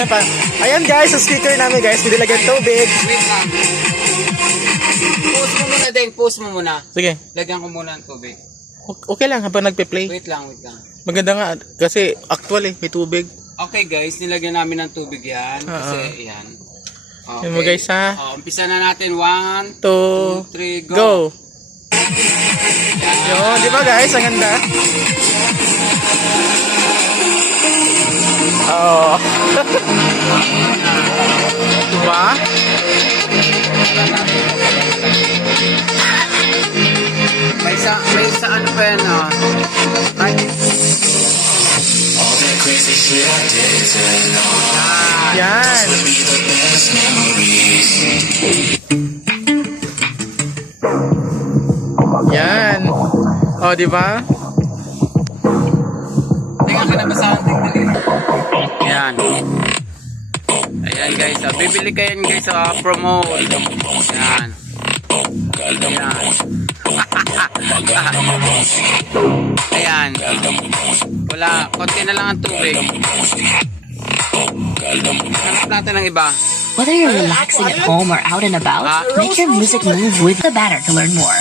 Ayan pa. Ayan guys, sa speaker namin guys, nilagyan tubig. Wait lang. Pause mo muna din, pause mo muna. Sige. Lagyan ko muna ng tubig. Okay lang habang nagpe-play. Wait lang, wait lang. Maganda nga kasi actual may tubig. Okay guys, nilagyan namin ng tubig yan. Kasi yan. Okay. Yan mo guys ha. Umpisa na natin. 1, 2, 2, 3, go! Yun, di ba guys? Ang ganda. Oo. Diba? May isa ano pa yan, Ay. Yan. Yan. O, di ba? Tingnan ka na ba sa ating dali? Yan. Ayan guys, bibili kayo guys sa promote. Yan. Ayan. Ayan. Wala, konti na lang ang tubig. Hanap natin ng iba. Whether you're relaxing at home or out and about, make your music move with the Banner to learn more.